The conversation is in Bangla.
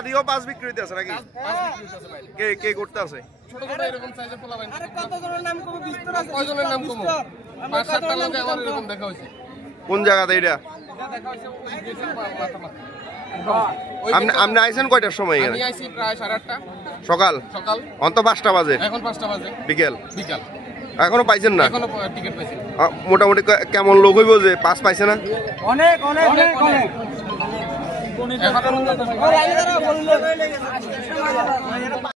জাতীয় পাঁচ বিক্রি হইতে আছে নাকি? কে কে করতে আছে? ছোট ছোট এরকম সাইজের পোলা বাইন। আরে কতজনের নাম কম বিস্তার আছে? কয়জনের নাম কম? ৫-৭টা লোকে আমার এরকম দেখা হইছে। কোন জায়গাতে এটা? এটা দেখা হইছে ওই গেটের মাথামাথি। আপনি আইছেন কয়টার সময় এখানে? আমি আইছি প্রায় 8:30টা সকাল। সকাল। অন্ত 5টা বাজে। এখন 5টা বাজে। বিকেল। বিকাল। এখনো পাইছেন না? এখনো টিকিট পাইছি। মোটামুটি কেমন লোক হইব যে পাস পাইছে না? অনেক অনেক অনেক এখন